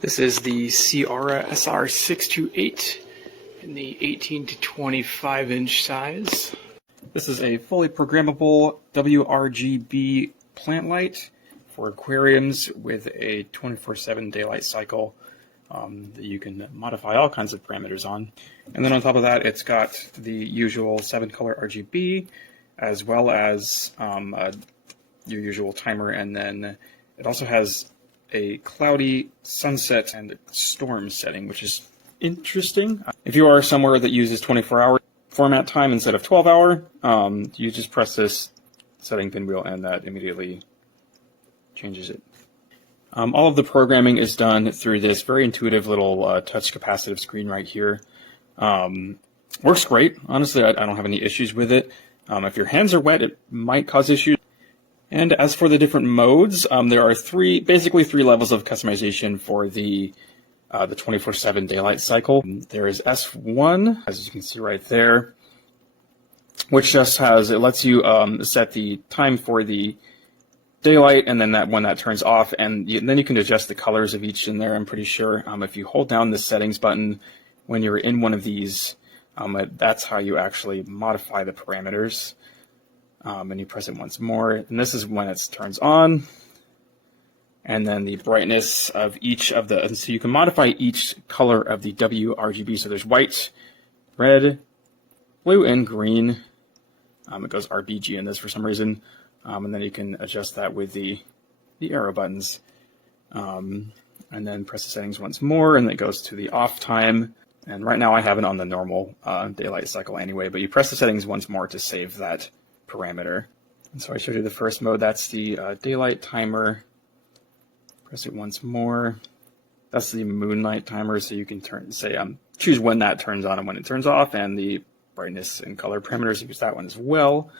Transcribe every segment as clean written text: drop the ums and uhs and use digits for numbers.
This is the SEAOURA SR628 in the 18 to 25 inch size. This is a fully programmable WRGB plant light for aquariums with a 24/7 daylight cycle that you can modify all kinds of parameters on. And then on top of that, it's got the usual 7-color RGB as well as your usual timer, and then it also has a cloudy sunset and storm setting, which is interesting. If you are somewhere that uses 24-hour format time instead of 12-hour, you just press this setting pinwheel and that immediately changes it. All of the programming is done through this very intuitive little touch capacitive screen right here. Works great. Honestly, I don't have any issues with it. If your hands are wet, it might cause issues. And as for the different modes, there are basically three levels of customization for the 24/7 daylight cycle. There is S1, as you can see right there, which just lets you set the time for the daylight, and then when that turns off, and then you can adjust the colors of each in there, I'm pretty sure. If you hold down the settings button when you're in one of these, that's how you actually modify the parameters. And you press it once more, and this is when it turns on. And then the brightness of each of so you can modify each color of the WRGB. So there's white, red, blue, and green. It goes RBG in this for some reason. And then you can adjust that with the arrow buttons. And then press the settings once more, and it goes to the off time. And right now I have it on the normal daylight cycle anyway, but you press the settings once more to save that parameter. And so I showed you the first mode. That's the daylight timer. Press it once more. That's the moonlight timer, so you can choose when that turns on and when it turns off, and the brightness and color parameters. You use that one as well.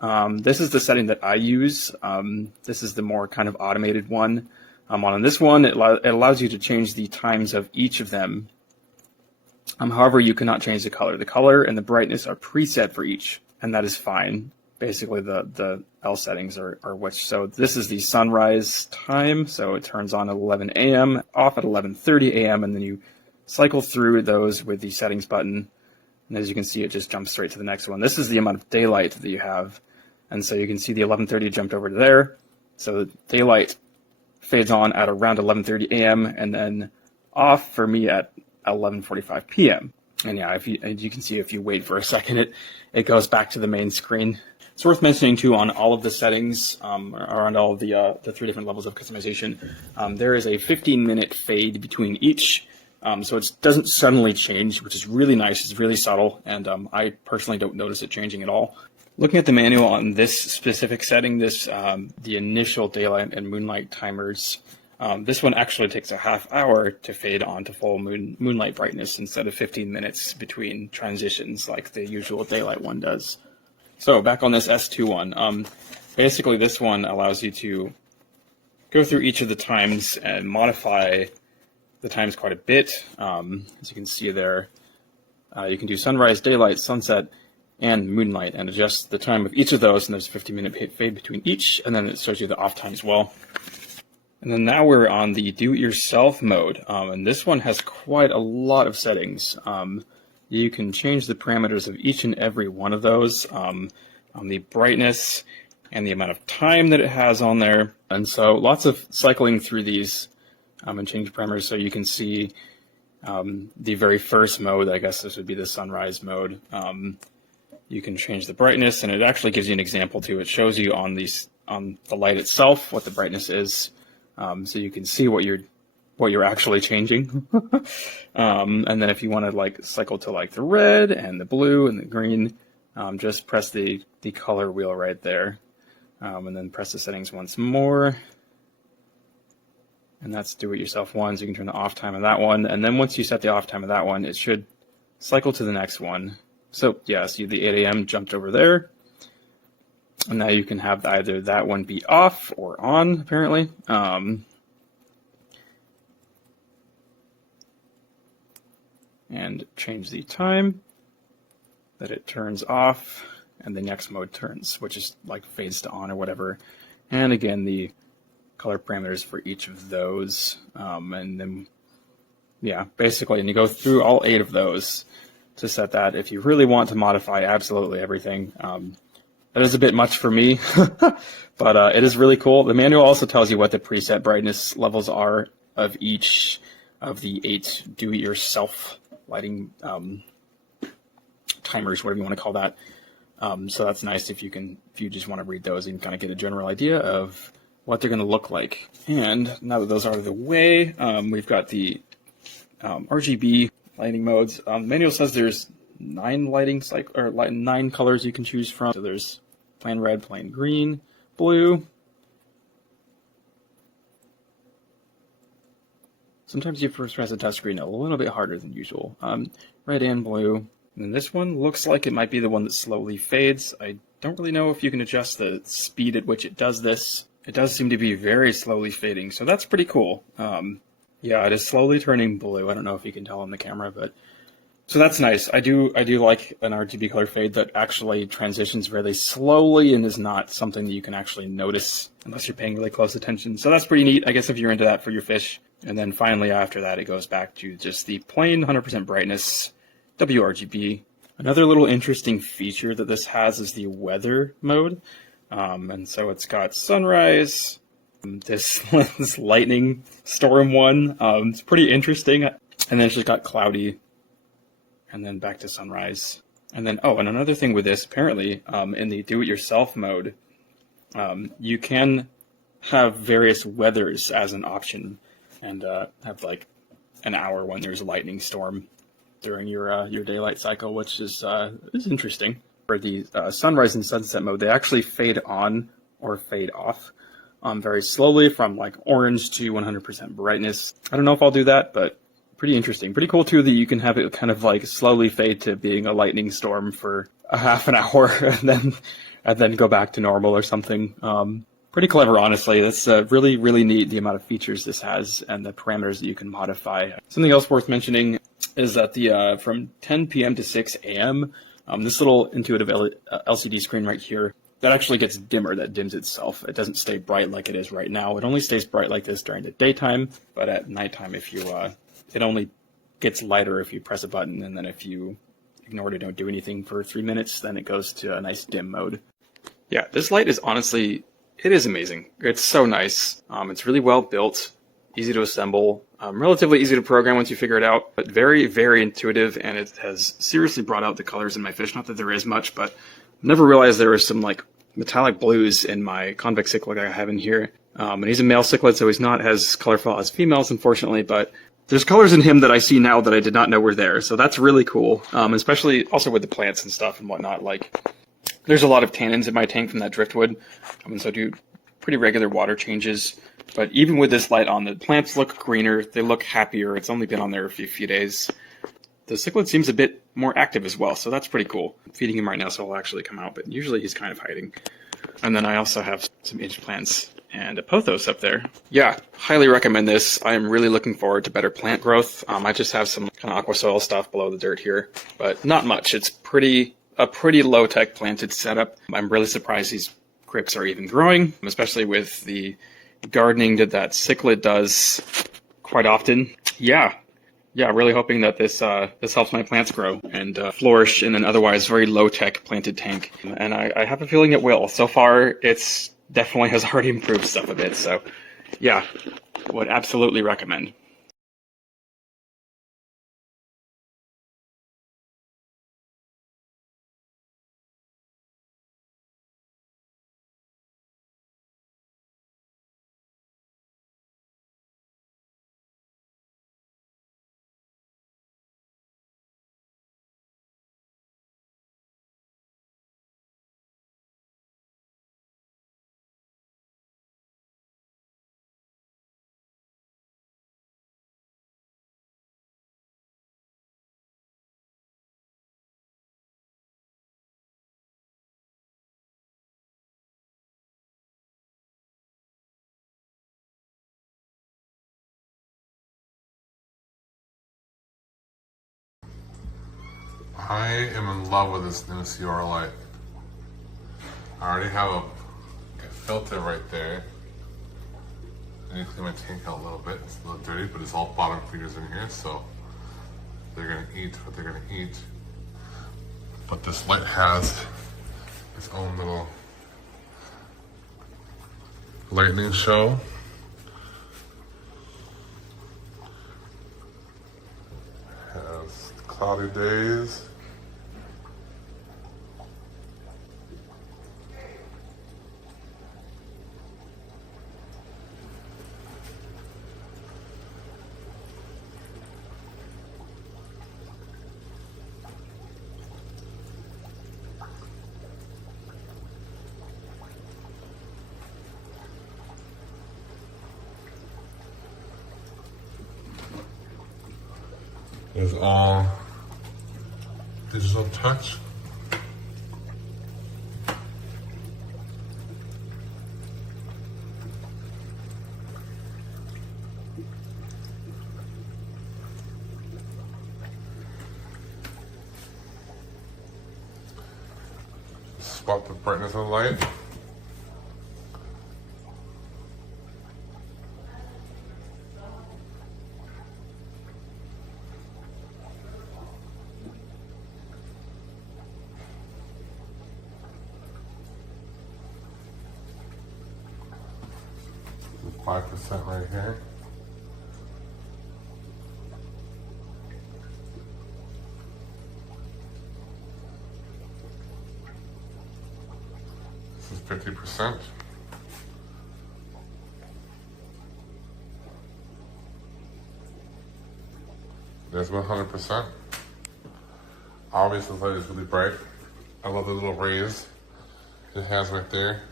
This is the setting that I use. This is the more kind of automated one. On this one, it allows you to change the times of each of them. However, you cannot change the color. The color and the brightness are preset for each, and that is fine. Basically, the L settings are which. So this is the sunrise time, so it turns on at 11 a.m., off at 11:30 a.m., and then you cycle through those with the settings button. And as you can see, it just jumps straight to the next one. This is the amount of daylight that you have. And so you can see the 11:30 jumped over to there. So the daylight fades on at around 11:30 a.m. and then off for me at 11:45 p.m. And yeah, as you can see, if you wait for a second, it goes back to the main screen. It's worth mentioning too, on all of the settings, around all of the three different levels of customization, there is a 15-minute fade between each. So it doesn't suddenly change, which is really nice. It's really subtle, and I personally don't notice it changing at all. Looking at the manual on this specific setting, the initial daylight and moonlight timers, this one actually takes a half hour to fade on to full moonlight brightness instead of 15 minutes between transitions like the usual daylight one does. So back on this S2 one, basically this one allows you to go through each of the times and modify the times quite a bit. As you can see there, you can do sunrise, daylight, sunset, and moonlight, and adjust the time of each of those, and there's a 15-minute fade between each, and then it shows you the off time as well. And then now we're on the do-it-yourself mode, and this one has quite a lot of settings. You can change the parameters of each and every one of those, on the brightness and the amount of time that it has on there. And so lots of cycling through these and change parameters. So you can see the very first mode, I guess this would be the sunrise mode. You can change the brightness, and it actually gives you an example too. It shows you on the light itself what the brightness is, so you can see what you're actually changing. And then if you want to cycle to the red and the blue and the green, just press the color wheel right there, and then press the settings once more. And that's do-it-yourself one, so you can turn the off time of that one. And then once you set the off time of that one, it should cycle to the next one. So yeah, see the 8 a.m. jumped over there. And now you can have either that one be off or on, apparently. And change the time that it turns off, and the next mode turns, which is fades to on or whatever. And again, the color parameters for each of those. And then, yeah, basically, and you go through all 8 of those to set that. If you really want to modify absolutely everything, that is a bit much for me, but it is really cool. The manual also tells you what the preset brightness levels are of each of the 8 do-it-yourself lighting timers, whatever you want to call that. So that's nice if you just want to read those and kind of get a general idea of what they're going to look like. And now that those are out of the way, we've got the RGB lighting modes. The manual says there's 9 9 colors you can choose from. So there's plain red, plain green, blue. Sometimes you first press the touchscreen a little bit harder than usual. Red and blue. And then this one looks like it might be the one that slowly fades. I don't really know if you can adjust the speed at which it does this. It does seem to be very slowly fading, so that's pretty cool. Yeah, it is slowly turning blue. I don't know if you can tell on the camera, but so that's nice. I do like an RGB color fade that actually transitions really slowly and is not something that you can actually notice unless you're paying really close attention. So that's pretty neat, I guess, if you're into that for your fish. And then finally after that, it goes back to just the plain 100% brightness WRGB. Another little interesting feature that this has is the weather mode. And so it's got sunrise, this lightning storm one. It's pretty interesting. And then it's just got cloudy, and then back to sunrise. And then, oh, and another thing with this, apparently, in the do-it-yourself mode, you can have various weathers as an option, and have like an hour when there's a lightning storm during your daylight cycle, which is interesting. For the sunrise and sunset mode, they actually fade on or fade off very slowly from like orange to 100% brightness. I don't know if I'll do that, but pretty interesting. Pretty cool too that you can have it kind of like slowly fade to being a lightning storm for a half an hour and then go back to normal or something. Pretty clever, honestly. That's really, really neat, the amount of features this has and the parameters that you can modify. Something else worth mentioning is that the from 10 p.m. to 6 a.m., this little intuitive LCD screen right here, that actually gets dimmer, that dims itself. It doesn't stay bright like it is right now. It only stays bright like this during the daytime, but at nighttime, if you, it only gets lighter if you press a button, and then if you ignore it and don't do anything for 3 minutes, then it goes to a nice dim mode. Yeah, this light is honestly, it is amazing. It's so nice. It's really well built, easy to assemble, relatively easy to program once you figure it out, but very, very intuitive, and it has seriously brought out the colors in my fish. Not that there is much, but I never realized there was some like metallic blues in my convex cichlid I have in here. And he's a male cichlid, so he's not as colorful as females, unfortunately, but there's colors in him that I see now that I did not know were there, so that's really cool, especially also with the plants and stuff and whatnot. Like, there's a lot of tannins in my tank from that driftwood, and so I do pretty regular water changes. But even with this light on, the plants look greener, they look happier. It's only been on there a few days. The cichlid seems a bit more active as well, so that's pretty cool. I'm feeding him right now, so he'll actually come out, but usually he's kind of hiding. And then I also have some inch plants and a pothos up there. Yeah, highly recommend this. I am really looking forward to better plant growth. I just have some kind of aqua soil stuff below the dirt here, but not much. It's a pretty low-tech planted setup. I'm really surprised these crypts are even growing, especially with the gardening that cichlid does quite often. Yeah, really hoping that this helps my plants grow and flourish in an otherwise very low-tech planted tank. And I have a feeling it will. So far, it's definitely has already improved stuff a bit. So yeah, would absolutely recommend. I am in love with this new SEAOURA light. I already have a filter right there. I need to clean my tank out a little bit. It's a little dirty, but it's all bottom feeders in here, so they're gonna eat what they're gonna eat. But this light has its own little lightning show. Has cloudy days. Is all digital touch. Spot the brightness of the light. The 5% right here. This is 50%. There's 100%. Obviously, the light is really bright. I love the little rays it has right there.